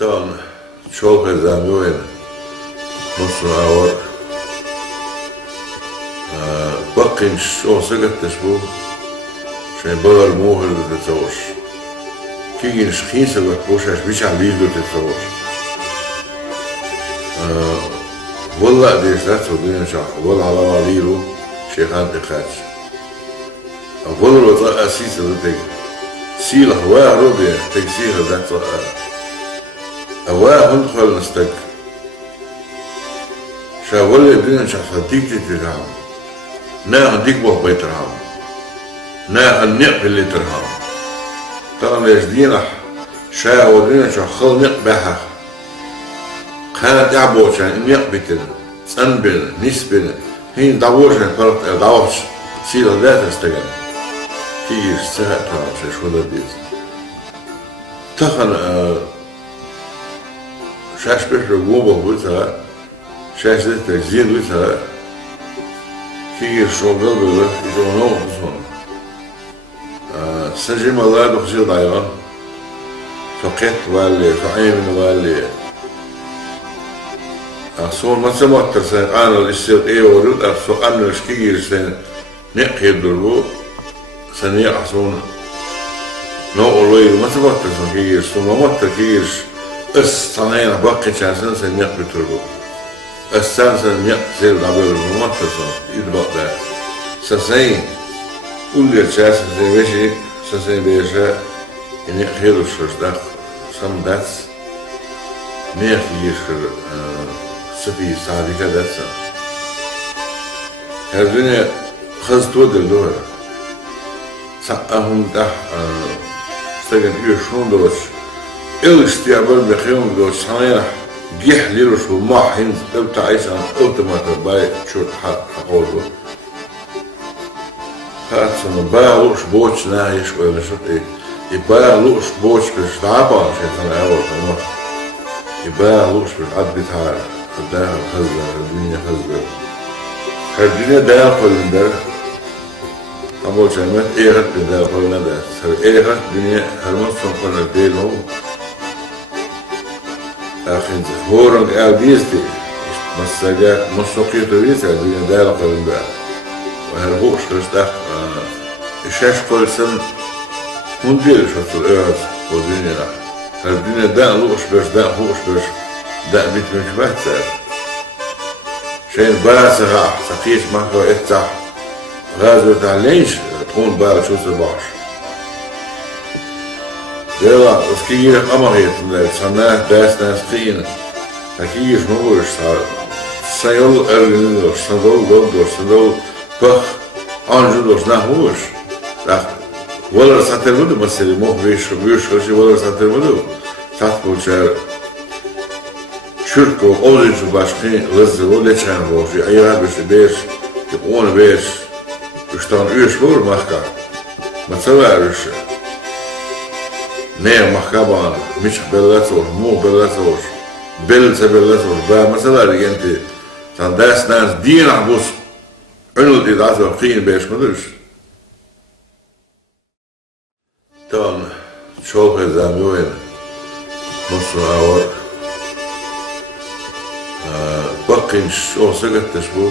طبعا شغل زعمي وين مصر أول بقي شو سقط تشبو شيء بدل موهر تتصورش كي نشخيص بقوش عش بيش عبيدو تتصورش والله ديش لا تودين شاخ والله على واليرو شيخان تخاتش والله وطاء أسيس ذاتك سيل هوا روبي تكسير ذات هوا هندخل نستك شاولي الدنيا شخصتيك تترهم نا هنديك بوه بيترهم نا النق اللي ترهم طبعا يجدينا شاولينا شخصل نق بها كانت يعبو عشان النق بيتنا سنبنا نسبنا هين دعوش عن فرط دعوش سيلة ذات استجن كيش سهل طبعا شو ده ديز تخن شاش بيشرب جوبه ويتها شاش ده تجزيد ويتها كي شغل بله يجونو بزون سجم الله دخشي ضيان فقط والي فعيم والي صور ما سمعت ترسل أنا الإستيض إيه ورد أرسل أنا الشكير سن نقي الدربو سنية أحسون نو أولوي ما سمعت ترسل كير سن ما تركيرش الصناعة باقي شانسن سن نقي الدربو السان سن نقي سير دابير ما ترسل يدبق ده سسين كل الشاس سن بيشي سسين بيشا إني خير الشرش ده سم داس نقي يشكر سفي سعديكا داتسا هذين خزت ودل دور سقهم ده استجن يشون دوش الاستيعابل بخيون دوش صنايع جيح ليروش وما حين تبتع عيسان اوتوماتا باي شوت حقوله هاتسن باي لوش بوش نايش ولا شوت ايه يباي لوش بوش بشتعبا شيطان اول تمام يباي لوش بالعد بتاعه الدنيا خزبة الدنيا خزبة الدنيا داخل الدار أبو شامات إيه غد داخل الدار سر إيه غد الدنيا هرمصهم كنا الديلهم أخين هورنج أوديستي مسجات مسوقي تريسة الدنيا داخل الدار وهربوش كرستاخ الشاش كل سن مندير شو الأرض والدنيا الدنيا دا لوش بس دا هوش بس دا بيت مش بحثة شين باسغة سقيش محكو اتح غازو تعليش تكون بقى شو سباش ديلا اسكير امريت من سنة داس ناس قين اكيش نورش سيول ارغنوش سندول دولدوش سندول بخ انجلوش نهوش ولا ساتر مدو مسلي موه بيش خشي ولا ساتر مدو تاتبول شار شركو أوليجو باشقين غزلو ليشان روشي أيها بيش يقون بيش يشتغل إيش بور محكا ما تسوارش نيا محكا بان مش بلاتوش مو بلاتوش بلت بلاتوش با ما تسوارش انتي تان داس ناس دين عبوس عنو دي داتو قين بيش مدرش طبعا شغل زعمي وين مصر أول بقي شو سقط تشبو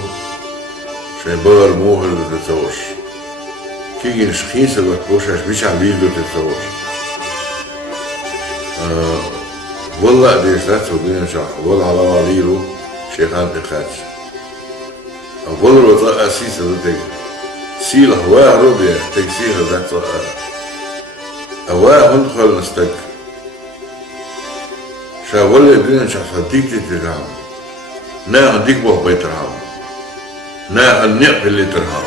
شيء بدل موهر تتصورش كي نشخيص بقوش عش بيش عبيدو تتصورش والله ديش لا تودين شاخ والله على واليرو شيخان تخاتش والله وطاء أسيس ذاتك سيل هوا روبي تكسير ذات هوا هندخل نستك شاولي الدنيا شخصتيك تترهم نا هنديك بوه بيترهم نا النق اللي ترهم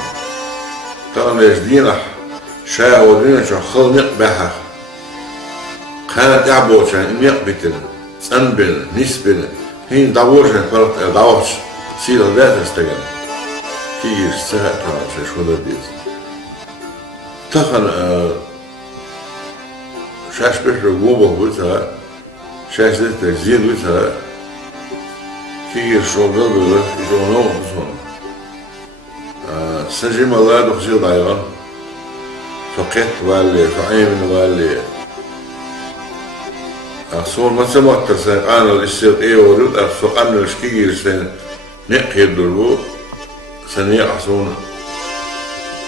طبعا يجدينا شاولينا شخصل نق بها كانت يعبو عشان النق بيتنا سنبنا نسبنا هين دعوش عن فرط دعوش سيلة ذات استجن كيش سهل طبعا شو ده ديز تخن شاش بيشرب جوبه ويتها شاش ده تجزيد ويتها كي شغل بله يجونو بزون سجم الله دخشي ضيان فقط والي فعيم والي Son maça baktırsan anıl istiyor iyi olur. So anıl ki girsen ne kıydır bu? Sen ne asonu?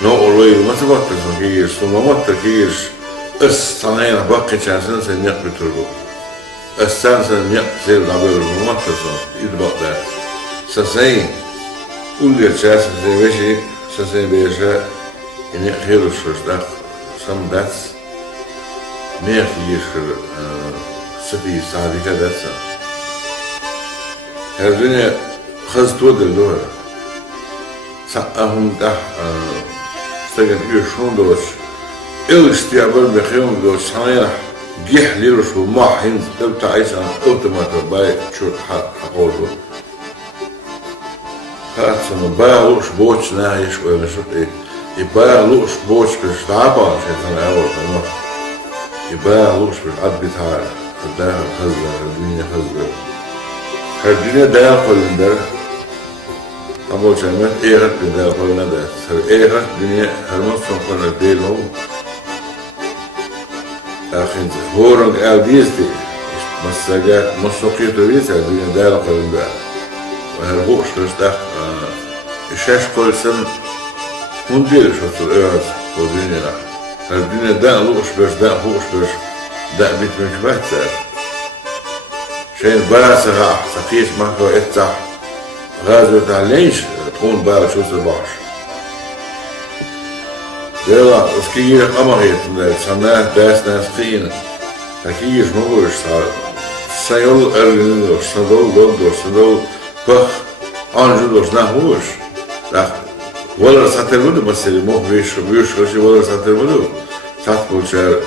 Ne oluyor? Maça baktırsan ki girsin. Ama baktır ki girsin. Is sana yana bak geçersin sen ne bitir bu? Is sen ne sevda böyle bu baktırsan idbaklar. Sen uller çarşın sen beşi sen beşe ne kıydır şurada. Some that's ne kıyır Sıfır sadika dersen. Her dünya kız tuğdur doğru. Sa'ahum da stagan şunu doğru. El istiyabır bekiyum doğru. Sana gihlir şu mahin tebta aysan otomatik bay çok oldu. Kaçın bayağı uç boş ne iş öyle şu. Bayağı uç boş bir staba şeytan evvel. Bayağı uç bir ad biter. Dayağı hazır, dünya hazır. Her dünya dayağı koyunlar. Ama o zaman eğer bir dayağı koyuna da. Eğer dünya herman sonlarına değil o. Lakin horang evdiyizdi. Mesela masokiyatı vise dünya dayağı koyunlar. Ve her hoşluş da şeş koysan hun değil şotur öğret o dünyada. Her dünya dayağı hoş bir ده بيت مش شين باسها سقيش معك وإتح غازو تعليش تكون بقى شو صباح ديلا اسكير قمريت سنة داس ناس قينة تكيش مغوش سيول أرجنوش سندول دولدوش سندول بخ أنجلوش نهوش ولا ساترمدو مثلا مو بيش كوشي ولا ساترمدو ساتبول شار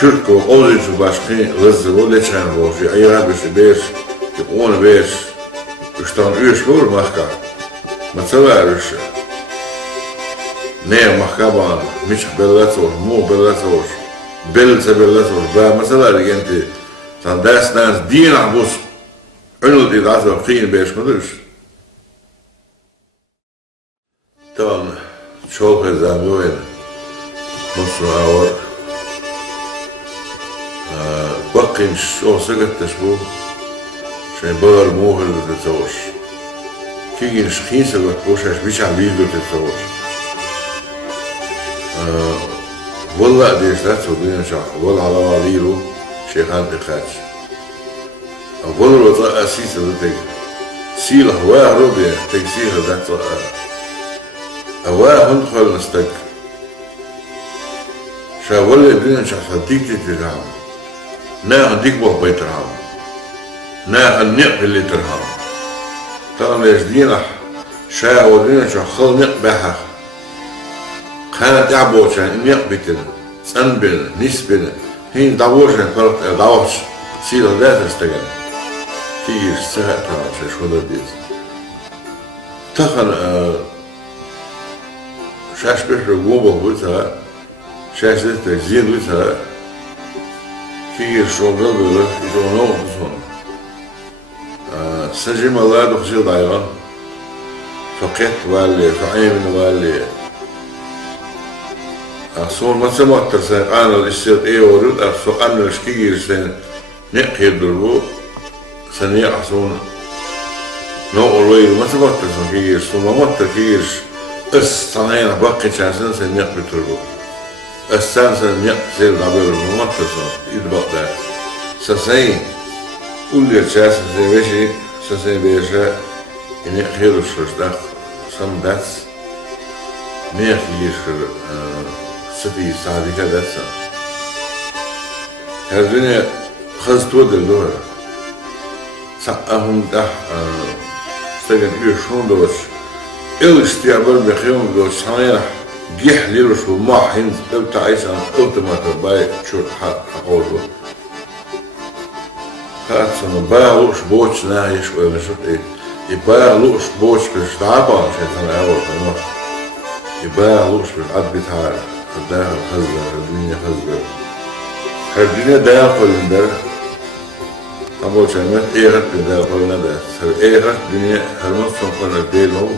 Türk olucu başka hızlı o leçen boşu ayıra beş 15 üçten 3 olur mahka mesela üç ne mahka bana hiç bellat olur mu bellat olur belse bellat olur ben mesela genti sen dersler din abus önül idaz ve kıyın beş müdür tamam çok hızlı oyun nasıl ağır بقينش أو سجدتش بو عشان بغر موهر بتتزوج كيجينش خيسة بتبوش عش بيش عبيد بتتزوج والله قديش لا تسودين شاخ والله على وعليلو شيخان تخاتش والله الوطاء أسيسة بتك سيلة هواه ربيع تكسيها ذات هواه هندخل نستك شا والله الدنيا شاخ صديق تتجعم ناخد ديكبه بيترهم ناخد نقل اللي ترهم طبعا يجدينا شا ودينا شا خل نقبها كانت يعبوشا إن يقبتنا سنبنا نسبنا هين دعوشا فرق دعوش سيرة ذات استجن كيش سهل طبعا شو ده ديز تخن شاش بحر قوبه بيتها شاش ذات تجزين بيتها كير شغل بيله يجونه وخصون سجم الله دخشي ضايعا فقط والي فعيم والي صون ما سمعت ترسل أنا الاستيض إيه ورد أرسل أنا الشكير سن نقير دربو سنية حصون نو أولوي ما سمعت ترسل كير صون ما تركير إس صنعين بقي شاسن سن نقبي تربو Sen ne sevda böyle olmaktasın idbaklar. Sen uller çarşın sen beşi sen beşe ne kıyır şurada. Some that's ne kıyır sıfır sadika dersen. Her dünya kız tuğdur doğru. Sa'ahum da stagan şunu doğru. El istiyabır bekiyum doğru sana gihlir şu mahin tebta aysan otomatik bay çok oldu. Kaçın bayağı uç boş ne iş öyle şu. Bayağı uç boş bir staba şeytan evvel. Bayağı uç bir ad biter. Dayağı hazır, dünya hazır. Her dünya dayağı koyunlar. Ama o zaman eğer bir dayağı koyuna da. Eğer dünya herman sonlarına değil o.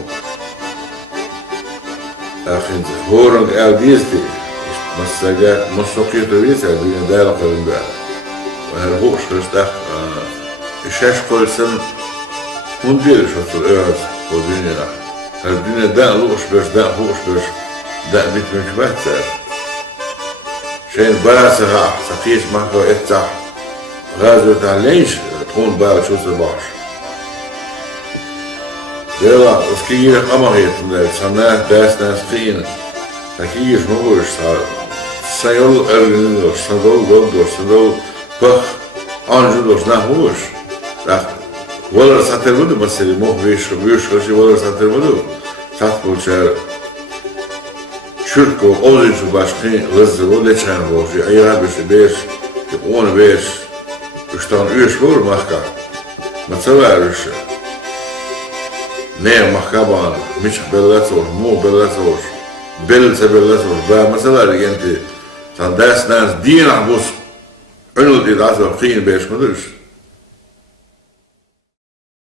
Lakin horang evdiyizdi. Mesela masokiyatı vise dünya dayağı koyunlar. her hochschrift şeş koysun hun bir şotur öz o dünyada her dünyada hochschrift da hochschrift da bitmek bahter şeyin barası ha sakiş mahko etta razı talleş tron bayağı çözü baş Dela, os kier amahiyetinde sana dersden skriyen. Takier moguş sa. Sayol ergeniyor, sadol doldur, sadol pah anjulos na hoş. Da volar satermudu mesela mohveş, büyüş volar satermudu. Satbolçer Çürko, ozicu başkı lızı o leçen boşu. Ayırabışı 5, 15, 3'ten 3 vur mahka. Mesela erişi. Ne mahkaban, miç belletor, mu belletor, belse belletor. Ba mesela genti, sen dersden din abus, önül idaz ve kıyın beş müdür.